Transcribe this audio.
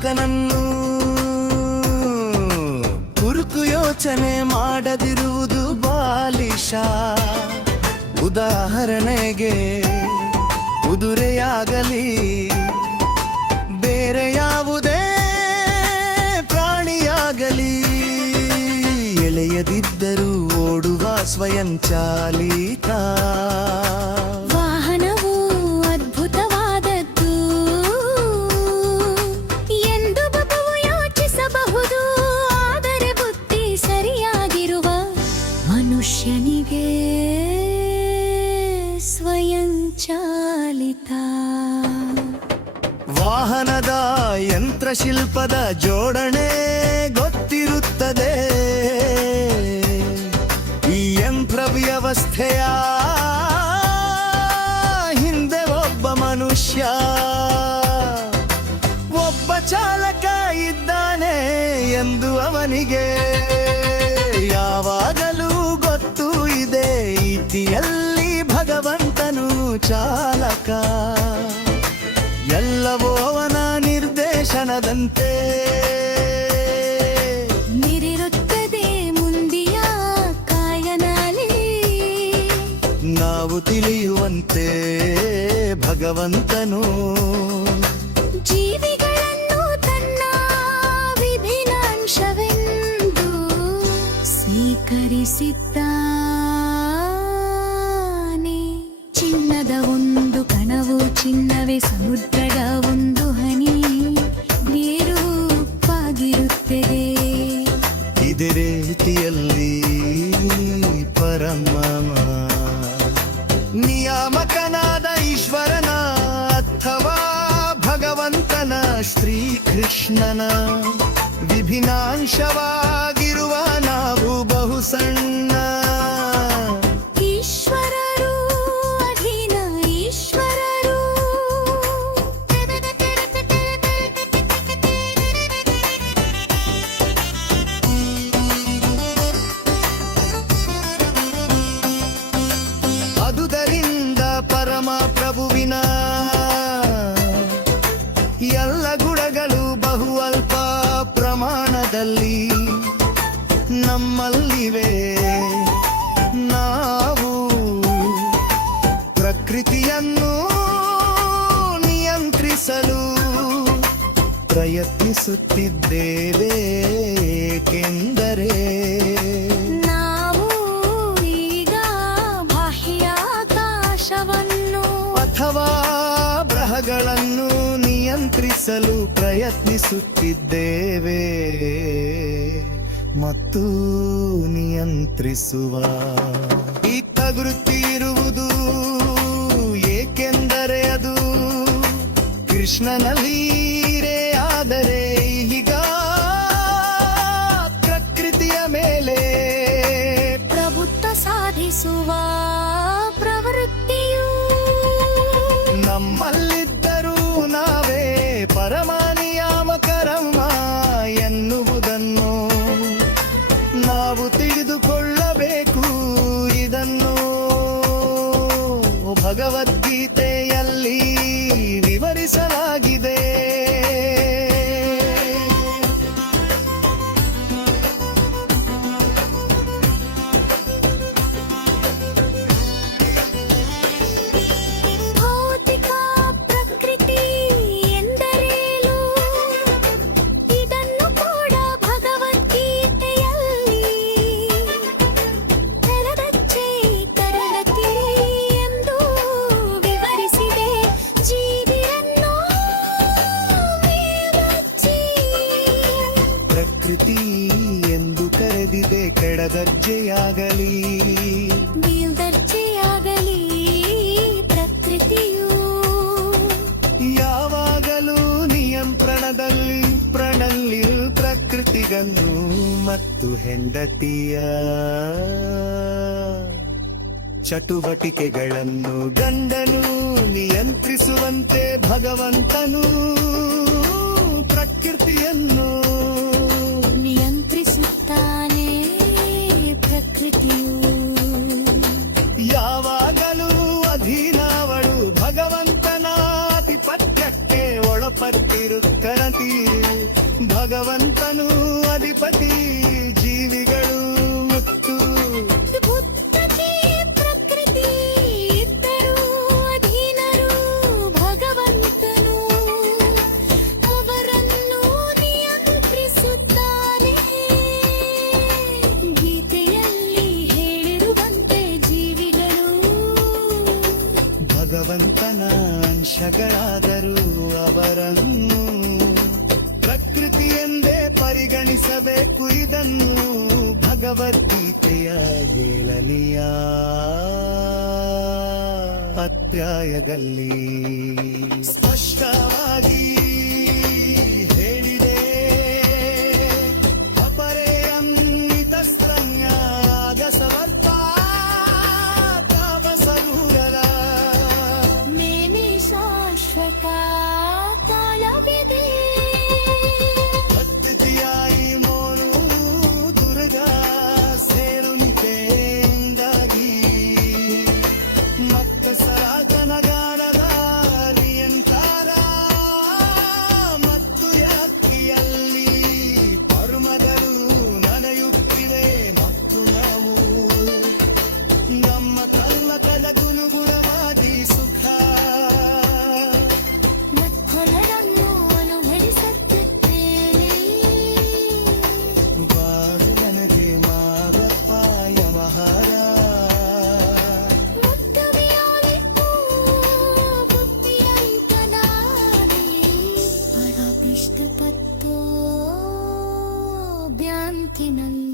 ನಾಯಕನನ್ನು ಕುರುಕು ಯೋಚನೆ ಮಾಡದಿರುವುದು ಬಾಲಿಶ. ಉದಾಹರಣೆಗೆ ಕುದುರೆಯಾಗಲಿ ಬೇರೆ ಯಾವುದೇ ಪ್ರಾಣಿಯಾಗಲಿ ಎಳೆಯದಿದ್ದರೂ ಓಡುವ ಸ್ವಯಂಚಾಲಿತ ವಾಹನವು ಅದ್ಭುತವಾದದ್ದು ಎಂದು ಬಬುವು ಯೋಚಿಸಬಹುದು. ಆದರೆ ಬುದ್ಧಿ ಸರಿಯಾಗಿರುವ ಮನುಷ್ಯನಿಗೆ ಸ್ವಯಂಚಾಲಿತ ವಾಹನದ ಯಂತ್ರಶಿಲ್ಪದ ಜೋಡಣೆ ಗೊತ್ತಿರುತ್ತದೆ. ಈ ಯಂತ್ರ ವ್ಯವಸ್ಥೆಯ ಹಿಂದೆ ಒಬ್ಬ ಮನುಷ್ಯ, ಒಬ್ಬ ಚಾಲಕ ಇದ್ದಾನೆ ಎಂದು ಅವನಿಗೆ ಯಾವಾಗಲೂ ಗೊತ್ತು ಇದೆ. ಇತಿಯಲ್ಲಿ ಭಗವಂತನು ಚಾಲಕ, ಎಲ್ಲವೂ ಅವನ ನಿರ್ದೇಶನದಂತೆ ನಿರಿರುತ್ತದೆ ಮುಂದಿಯ ಕಾಯನಾಲಿ. ನಾವು ತಿಳಿಯುವಂತೆ ಭಗವಂತನು ಜೀವಿಗಳನ್ನು ತನ್ನ ವಿಭಿನ್ನಾಂಶವೆಂದು ಸ್ವೀಕರಿಸಿದ್ದಾನೆ. ಚಿನ್ನದ ಒಂದು ಕಣವು ಚಿನ್ನವೇ, ಸಮುದ್ರದ ಒಂದು ಹನಿ ನೀರು ಉಪ್ಪಾಗಿರುತ್ತದೆ. ಇದೇ ರೀತಿಯಲ್ಲಿ ಪರಮ ನಿಯಾಮಕನಾದ ಈಶ್ವರನ ಅಥವಾ ಭಗವಂತನ ಶ್ರೀಕೃಷ್ಣನ ವಿಭಿನ್ನಾಂಶವಾಗಿರುವ ನಾವು ಬಹು ಸಣ್ಣ ಈಶ್ವರರು, ಅಧೀನ ಈಶ್ವರರು. ಅದುದರಿಂದ ಪರಮ ಪ್ರಭುವಿನ ಎಲ್ಲ ಗುಣಗಳು ಬಹು ಅಲ್ಪ ಪ್ರಮಾಣದಲ್ಲಿ ನಮ್ಮಲ್ಲಿವೆ. ನಾವು ಪ್ರಕೃತಿಯನ್ನು ನಿಯಂತ್ರಿಸಲು ಪ್ರಯತ್ನಿಸುತ್ತಿದ್ದೇವೆ. ಏಕೆಂದರೆ ನಾವು ಈಗ ಬಾಹ್ಯಾಕಾಶವನ್ನು ಅಥವಾ ಗ್ರಹಗಳನ್ನು ನಿಯಂತ್ರಿಸಲು ಪ್ರಯತ್ನಿಸುತ್ತಿದ್ದೇವೆ ಮತ್ತು ನಿಯಂತ್ರಿಸುವ ಈ ಪ್ರವೃತ್ತಿ ಇರುವುದು ಏಕೆಂದರೆ ಅದು ಕೃಷ್ಣನಲ್ಲಿರೇ. ಆದರೆ ಈಗ ಪ್ರಕೃತಿಯ ಮೇಲೆ ಪ್ರಭುತ್ವ ಸಾಧಿಸುವ ಪ್ರವೃತ್ತಿಯು ನಮ್ಮಲ್ಲಿದ್ದರೂ ನಾವೇ ಪರಮ ನಿಯಾಮಕರಮ್ಮ ಎನ್ನುವುದನ್ನು ನಾವು ತಿಳಿದುಕೊಳ್ಳಬೇಕು. ಇದನ್ನು ಭಗವದ್ಗೀತೆಯಲ್ಲಿ ವಿವರಿಸಲಾಗಿದೆ. ಭೌತಿಕ ಪ್ರಕೃತಿ ಎಂದರೇನು? ಇದನ್ನು ಕೂಡ ಭಗವದ್ಗೀತೆಯಲ್ಲಿ ತೆರೆದಚ್ಚೆ ತರಗತಿ ಎಂದು ವಿವರಿಸಿದೆ. ಜೀವಿಯನ್ನು ಮೇಲಚ್ಚಿ ಪ್ರಕೃತಿ ಎಂದು ಕರೆದಿದೆ. ಕೆಳದರ್ಜೆಯಾಗಲಿ ಮೇಲ್ದರ್ಜೆಯಾಗಲಿ ಪ್ರಕೃತಿಯು ಯಾವಾಗಲೂ ನಿಯಂತ್ರಣದಲ್ಲಿ ಪ್ರಣಲ್ಲಿ ಪ್ರಕೃತಿಗನ್ನು ಮತ್ತು ಹೆಂಡತಿಯ ಚಟುವಟಿಕೆಗಳನ್ನು ಗಂಡನು ನಿಯಂತ್ರಿಸುವಂತೆ ಭಗವಂತನು ಪ್ರಕೃತಿಯನ್ನು ನಿಯಂತ್ರಿಸುತ್ತಾನೆ. ಪ್ರಕೃತಿಯು ಯಾವಾಗಲೂ ಅಧೀನವಳು ಭಗವಂತನ ಆಧಿಪತ್ಯಕ್ಕೆ ಒಳಪಟ್ಟಿರುತ್ತನತಿ. ಭಗವಂತನು ಅಧಿಪತಿ ಜೀವಿಗಳು ಮುತ್ತು ಬುದ್ಧಕ್ಕೆ ಪ್ರಕೃತಿ ಇದ್ದರೂ ಅಧೀನರು ಭಗವಂತನು ಅವರನ್ನು ನಿಯಂತ್ರಿಸುತ್ತಾನೆ. ಗೀತೆಯಲ್ಲಿ ಹೇಳಿರುವಂತೆ ಜೀವಿಗಳು ಭಗವಂತನ ಅಂಶಗಳಾದರೂ ಅವರನ್ನು ಪ್ರಕೃತಿ ಎಂದೇ ಪರಿಗಣಿಸಬೇಕು. ಇದನ್ನು ಭಗವದ್ಗೀತೆಯ 7ನೆಯ ಅಧ್ಯಾಯದಲ್ಲಿ ಸ್ಪಷ್ಟವಾಗಿ ಹೇಳಿದೆ. ಅಪರೇ ಅಮಿತಸ್ತ್ರನ್ಯಾಗ ಸಮರ್ಥ ತಾಪಸರೂರಲ ಮೇನೆ ಶಾಶ್ವತ ಕಾಲವಿದೆ. ಹತ್ತಿಯಾಯಿ ಮೋನು ದುರ್ಗಾ ಸೇರುನಿತೆಯಿಂದಾಗಿ ಮತ್ತ ಸರಾತನಗಾನದ ನಿಯಂಕಾರ ಮತ್ತು ಯಾಕಿಯಲ್ಲಿ ಕರ್ಮಗಳು ನನಯುತ್ತಿದೆ ಮತ್ತು ನಾವು ನಮ್ಮ ಕಲ್ಲಕಲಗುನುಗುಣವಾದಿ ಸುಖ ಮಕ್ಕಳನ್ನು ಅನುಭವಿಸುತ್ತಿದ್ದೇನೆ. ಬಾದು ನನಗೆ ಮಾರಪ್ಪಾಯ ಮಹಾರ ಮುತ್ತುವಿಯಾಲಿತ್ತು ಬುದ್ಧಿಯೈತನಾಗಿ ಹರಪಿಷ್ಟು ಪತ್ತೋ ಬ್ಯಾಂಕಿನಲ್ಲಿ